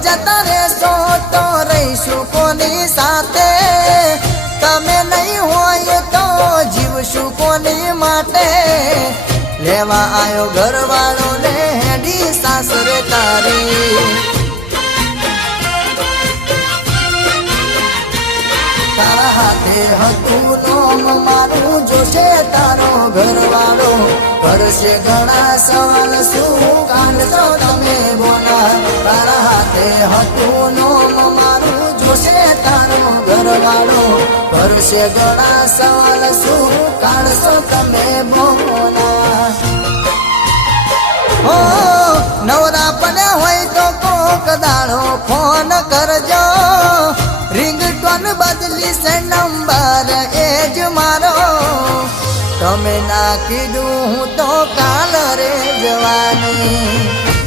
જતા રહેશો તો રહીશું કોની સાથે તમે નહીં હોય તો જીવશું કોની માટે લેવા આયો ઘરવાળો ને હેડી સાસરે તારી તારા હાથે હતું નોમ મારું જોશે તારો ઘરવાળો કરશે ઘણા સવાલ શું કાઢશો તમે બોલા તારા હાથે હતું નોમ મારું જોશે તારો ઘરવાળો કરશે ઘણા સવાલ શું કાઢશો તમે બોલા હો નવરા પડ્યા હોય તો કોક દાડો ફોન કરજો રિંગટોન બદલી છે નંબર એ જ મારો તમે ના કીધું હું તો કાલ રે જવાની